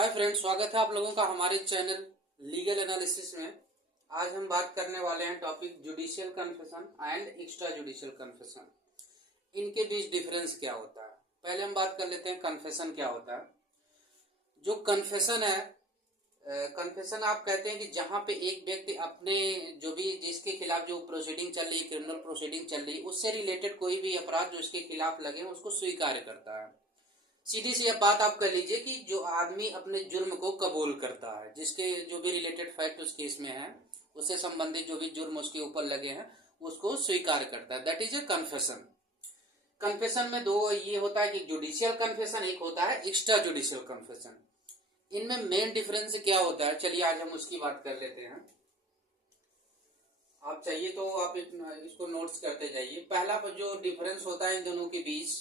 Hi friends, स्वागत है आप लोगों का हमारे चैनल लीगल एनालिसिस में। आज हम बात करने वाले हैं topic judicial confession and extra judicial confession. इनके बीच डिफरेंस क्या होता है। पहले हम बात कर लेते हैं कन्फेशन क्या होता है। जो कन्फेशन है, कन्फेशन आप कहते हैं कि जहां पे एक व्यक्ति अपने जो भी जिसके खिलाफ जो प्रोसीडिंग चल रही है, क्रिमिनल प्रोसीडिंग चल रही है, उससे रिलेटेड कोई भी अपराध जो इसके खिलाफ लगे उसको स्वीकार करता है। सीधी सी बात आप कर लीजिए कि जो आदमी अपने जुर्म को कबूल करता है, जिसके जो भी रिलेटेड फैक्ट उस केस में है, उससे संबंधित जो भी जुर्म उसके ऊपर लगे हैं उसको स्वीकार करता है, that is a confession. Confession में दो ये होता है कि जुडिशियल कन्फेशन, एक होता है एक्स्ट्रा जुडिशियल कन्फेशन। इनमें मेन डिफरेंस क्या होता है, चलिए आज हम उसकी बात कर लेते हैं। आप चाहिए तो आप इसको नोट्स करते जाइए। पहला जो डिफरेंस होता है इन दोनों के बीच,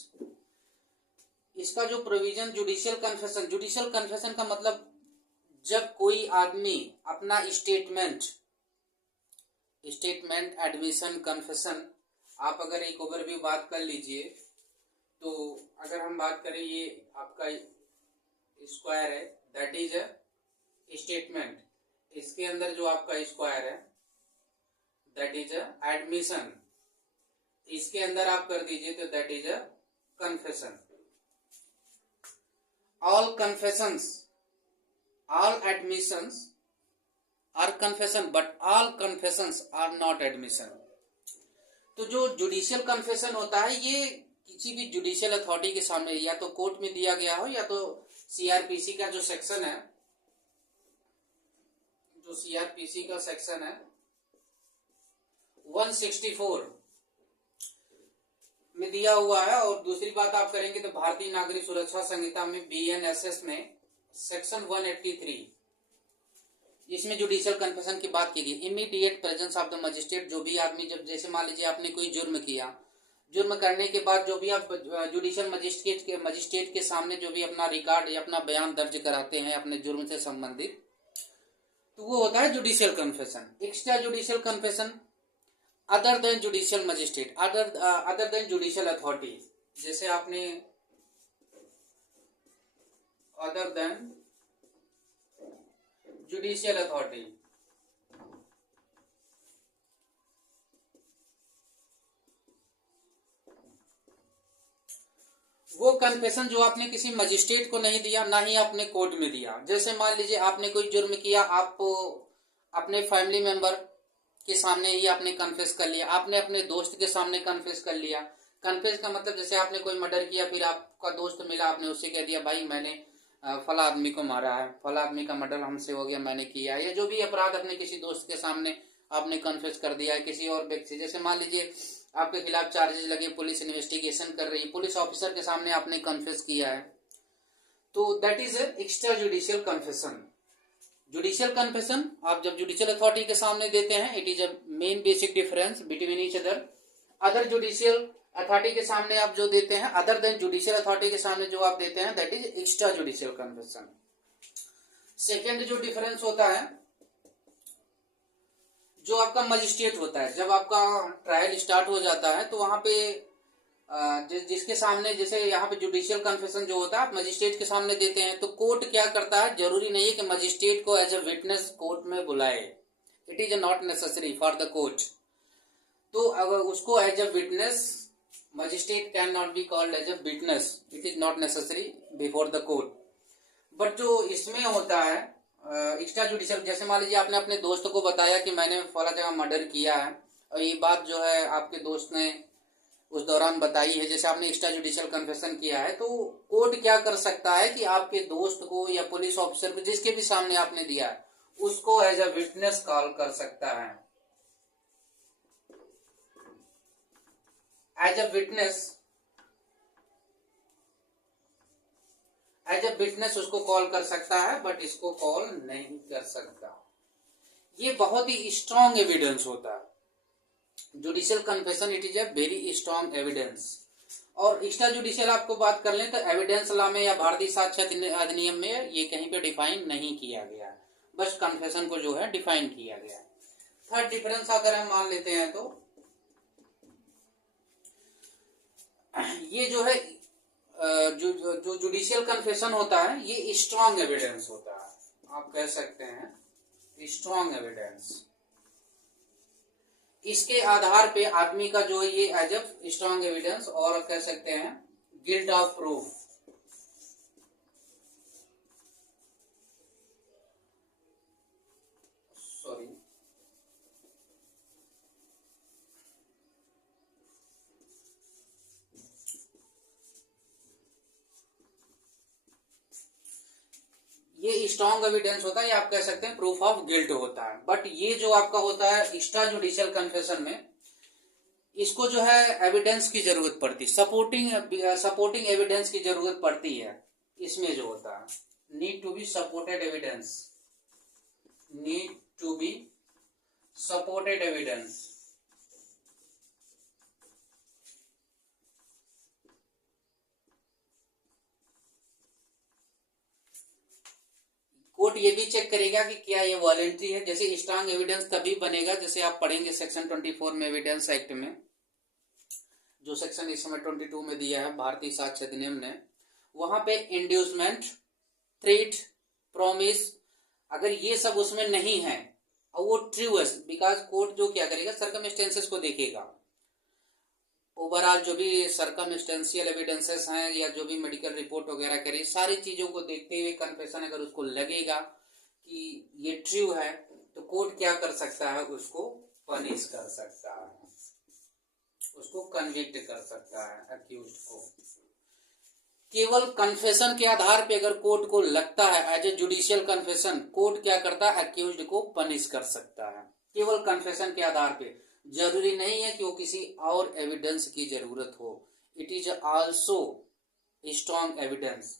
इसका जो प्रोविजन जुडिशियल कन्फेशन का मतलब जब कोई आदमी अपना स्टेटमेंट एडमिशन कन्फेशन, आप अगर एक ओवरव्यू बात कर लीजिए तो अगर हम बात करें, ये आपका स्क्वायर है, दैट इज अ स्टेटमेंट। इसके अंदर जो आपका स्क्वायर है दैट इज अ एडमिशन, इसके अंदर आप कर दीजिए तो that is a confession. all confessions, all admissions are confession but all confessions are not admission। तो जो जुडिशियल कन्फेशन होता है ये किसी भी जुडिशियल अथॉरिटी के सामने या तो कोर्ट में दिया गया हो या तो सीआरपीसी का जो सेक्शन है, जो सीआरपीसी का सेक्शन है 164 में दिया हुआ है। और दूसरी बात आप करेंगे तो भारतीय नागरिक सुरक्षा संहिता में बीएनएसएस में सेक्शन 183, इसमें जुडिशियल कन्फेशन की बात की गई। Immediate presence of the magistrate, जो भी आदमी, जब जैसे मान लीजिए आपने कोई जुर्म किया, जुर्म करने के बाद जो भी आप जुडिशियल मजिस्ट्रेट के सामने जो भी अपना रिकॉर्ड या अपना बयान दर्ज कराते हैं अपने जुर्म से संबंधित, तो वो होता है judicial confession. Extra judicial confession other than judicial magistrate, other than judicial authority, जैसे आपने अदर देन जुडिशियल अथॉरिटी, वो कन्फेशन जो आपने किसी मजिस्ट्रेट को नहीं दिया, ना ही आपने कोर्ट में दिया। जैसे मान लीजिए आपने कोई जुर्म किया, आप अपने फैमिली मेंबर के सामने ही आपने कन्फेस कर लिया, आपने अपने दोस्त के सामने कन्फेस कर लिया। कन्फेस का मतलब जैसे आपने कोई मर्डर किया, फिर आपका दोस्त मिला, आपने उससे कह दिया भाई मैंने फला आदमी को मारा है, फला आदमी का मर्डर हमसे हो गया, मैंने किया है। या जो भी अपराध अपने किसी दोस्त के सामने आपने कन्फेस कर दिया है किसी और व्यक्ति से, जैसे मान लीजिए आपके खिलाफ चार्जेस लगे, पुलिस इन्वेस्टिगेशन कर रही है, पुलिस ऑफिसर के सामने आपने कन्फेस किया है, तो that is extra judicial confession. Judicial confession आप जब जुडिशियल अथॉरिटी के सामने देते हैं, it is a main basic difference between each other. Other judicial authority के सामने आप जो देते हैं, अदर देन जुडिशियल अथॉरिटी के सामने जो आप देते हैं, that is extra judicial confession. Second जो डिफरेंस होता है, जो आपका मजिस्ट्रेट होता है, जब आपका ट्रायल स्टार्ट हो जाता है तो वहां पे जिसके सामने, जैसे यहाँ पे जुडिशियल कन्फेशन जो होता है आप मजिस्ट्रेट के सामने देते हैं, तो कोर्ट क्या करता है, जरूरी नहीं है कि मजिस्ट्रेट को एज ए विटनेस कोर्ट में बुलाए, it is not necessary for the court. तो अगर उसको as a witness, magistrate can not be called as a witness, it is not necessary before the court. But जो इसमें होता है एक्स्ट्रा जुडिशियल, जैसे मान लीजिए आपने अपने दोस्त को बताया कि मैंने फला जगह मर्डर किया है, और ये बात जो है आपके दोस्त ने उस दौरान बताई है, जैसे आपने एक्स्ट्रा जुडिशियल कन्फेशन किया है, तो कोर्ट क्या कर सकता है कि आपके दोस्त को या पुलिस ऑफिसर को, जिसके भी सामने आपने दिया है, उसको एज अ विटनेस कॉल कर सकता है, एज अ विटनेस उसको कॉल कर सकता है, बट इसको कॉल नहीं कर सकता। ये बहुत ही स्ट्रॉन्ग एविडेंस होता है। Judicial confession it is a very strong evidence. और एक्स्ट्रा जुडिशियल आपको बात कर लें तो एविडेंस लॉ में या भारतीय साक्ष्य अधिनियम में ये कहीं पे डिफाइन नहीं किया गया, बस कन्फेशन को जो है डिफाइन किया गया। थर्ड डिफरेंस अगर हम मान लेते हैं तो ये जो है जो जो जुडिशियल कन्फेशन होता है ये स्ट्रांग एविडेंस होता है, आप कह सकते हैं स्ट्रांग एविडेंस। इसके आधार पे आदमी का जो है ये एज ए स्ट्रांग एविडेंस, और कह सकते हैं गिल्ट ऑफ प्रूफ। सॉरी, ये स्ट्रॉन्ग एविडेंस होता है, या आप कह सकते हैं प्रूफ ऑफ गिल्ट होता है। बट ये जो आपका होता है एक्स्ट्रा जुडिशियल कन्फेशन में, इसको जो है एविडेंस की जरूरत पड़ती है, सपोर्टिंग एविडेंस की जरूरत पड़ती है। इसमें जो होता है need to be supported evidence, need to be supported evidence. Court ये भी चेक करेगा कि क्या ये वॉलेंट्री है। जैसे स्ट्रांग एविडेंस तभी बनेगा, जैसे आप पढ़ेंगे सेक्शन 24 में एविडेंस एक्ट में, जो सेक्शन इस समय 22 में दिया है भारतीय साक्ष्य अधिनियम ने, वहां पे इंड्यूसमेंट, थ्रेट, प्रॉमिस, अगर ये सब उसमें नहीं है और वो ट्रू है, बिकॉज कोर्ट जो क्या करेगा सर्कमस्टेंसेस को देखेगा, ओवरऑल जो भी सर्कमस्टेंशियल एविडेंसेस हैं या जो भी मेडिकल रिपोर्ट वगैरह करे, सारी चीजों को देखते हुए कन्फेशन अगर उसको लगेगा कि ये ट्रू है, तो कोर्ट क्या कर सकता है, उसको पनिश कर सकता है, उसको कन्विक्ट कर सकता है अक्यूज्ड को। केवल कन्फेशन के आधार पे अगर कोर्ट को लगता है as a judicial confession, court क्या करता है अक्यूज्ड को पनिश कर सकता है, केवल कन्फेशन के आधार पे। जरूरी नहीं है कि वो किसी और एविडेंस की जरूरत हो, it is also strong evidence.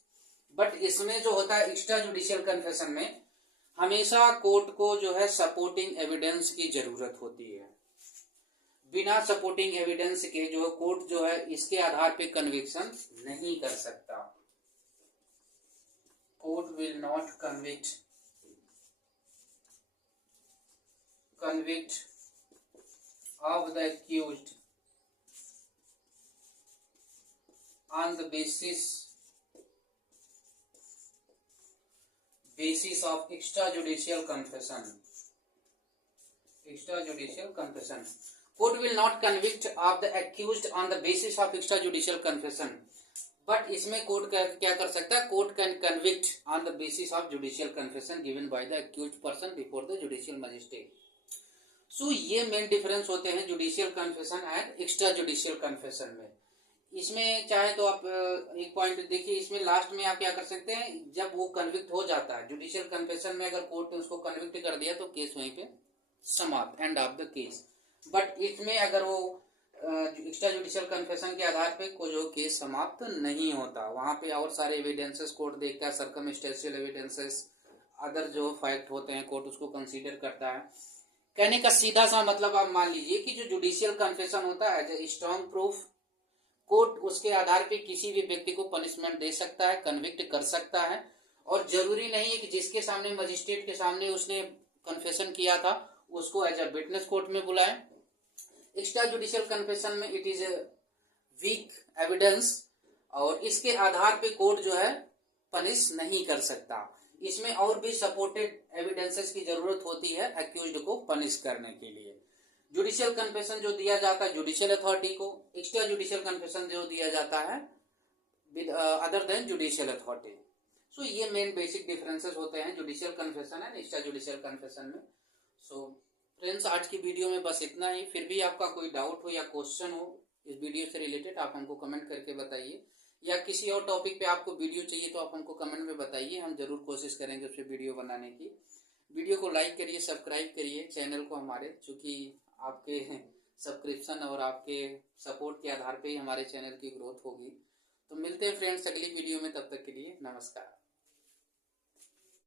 But इसमें जो होता है एक्स्ट्रा जुडिशियल कन्फेशन में हमेशा कोर्ट को जो है सपोर्टिंग एविडेंस की जरूरत होती है। बिना सपोर्टिंग एविडेंस के जो कोर्ट जो है इसके आधार पे कन्विक्शन नहीं कर सकता। Court will not convict of the accused on the basis of extrajudicial confession. Extrajudicial confession. Court will not convict of the accused on the basis of extrajudicial confession. But इसमें court क्या कर सकता है, court can convict on the basis of judicial confession given by the accused person before the judicial magistrate. So ये main difference होते हैं judicial confession and extra judicial confession में। इसमें चाहे तो आप एक पॉइंट देखिए, इसमें लास्ट में आप क्या कर सकते हैं, जब वो कन्विक्ट हो जाता है जुडिशियल कन्फेशन में, अगर कोर्ट ने उसको कन्विक्ट कर दिया तो केस वहीं पे समाप्त, end of the case. But इसमें अगर वो एक्स्ट्रा जुडिशियल कन्फेशन के आधार पे कोई जो केस समाप्त नहीं होता, वहां पे और सारे एविडेंसेस कोर्ट देखता है, सर्कमस्टेंशियल एविडेंसेस, अदर जो फैक्ट होते हैं कोर्ट उसको कंसीडर करता है। कहने का सीधा सा मतलब आप मान लीजिए कि जो जुडिशियल कन्फेशन होता है as a strong proof, court उसके आधार पे किसी भी व्यक्ति को पनिशमेंट दे सकता है, कन्विक्ट कर सकता है, और जरूरी नहीं है कि जिसके सामने मजिस्ट्रेट के सामने उसने कन्फेशन किया था उसको एज अ विटनेस कोर्ट में बुलाए। एक्स्ट्रा जुडिशियल कन्फेशन में इट इज वीक एविडेंस, और इसके आधार पे कोर्ट जो है पनिश नहीं कर सकता। इसमें और भी सपोर्टेड एविडेंसेस की जरूरत होती है अक्यूज्ड को पनिश करने के लिए। जुडिशियल कन्फेशन जो दिया जाता है जुडिशियल अथॉरिटी को, एक्स्ट्रा जुडिशियल कन्फेशन जो दिया जाता है other than judicial authority. So ये मेन बेसिक डिफरेंसेस होते हैं judicial confession and extra judicial confession में। सो फ्रेंड्स, आज की वीडियो में बस इतना ही। फिर भी आपका कोई डाउट हो या क्वेश्चन हो इस वीडियो से रिलेटेड, आप हमको कमेंट करके बताइए, या किसी और टॉपिक पे आपको वीडियो चाहिए तो आप हमको कमेंट में बताइए, हम जरूर कोशिश करेंगे उस पर वीडियो बनाने की। वीडियो को लाइक करिए, सब्सक्राइब करिए चैनल को हमारे, चूँकि आपके सब्सक्रिप्शन और आपके सपोर्ट के आधार पे ही हमारे चैनल की ग्रोथ होगी। तो मिलते हैं फ्रेंड्स अगली वीडियो में, तब तक के लिए नमस्कार।